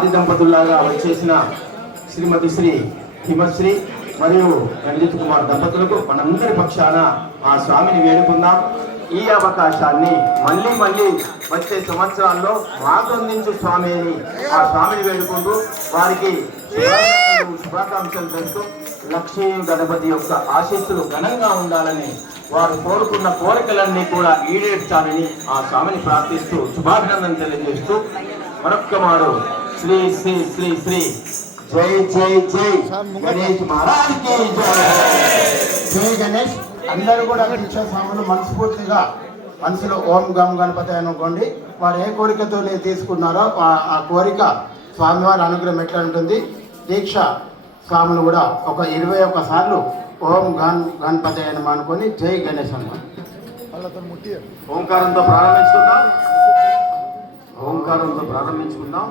ఆది దంపతుల్లాగా వచ్చేసిన శ్రీమతి శ్రీ హిమశ్రీ మరియు రణజిత్ కుమార్ దంపతులకు మనందరి పక్షాన ఆ స్వామిని వేడుకుందాం. ఈ అవకాశాన్ని మళ్ళీ వచ్చే సంవత్సరాల్లో మాకు అందించు స్వామి అని ఆ స్వామిని వేడుకుంటూ వారికి శుభాకాంక్షలు తెలుస్తూ లక్ష్మీ గణపతి యొక్క ఆశీస్సులు ఘనంగా ఉండాలని వారు కోరుకున్న కోరికలన్నీ కూడా ఈడేర్చాలని ఆ స్వామిని ప్రార్థిస్తూ శుభాభినందన తెలియజేస్తూ మరొక్క మారు శ్రీ శ్రీ శ్రీ శ్రీ జై జై జై గణేష్ మహారాజ్ కి జై గణేష్. అందరూ కూడా దీక్షా స్వాములు మనస్ఫూర్తిగా మనసులో ఓం గం గణపతి అనుకోండి. వారు ఏ కోరికతో తీసుకున్నారో ఆ కోరిక స్వామివారి అనుగ్రహం ఎట్లా ఉంటుంది. దీక్ష స్వాములు కూడా ఒక 21 సార్లు ఓం గణపతి అని అనుకొని జై గణేష్ అన్నమాట. ఓంకారంతో ప్రారంభించుకుందాం.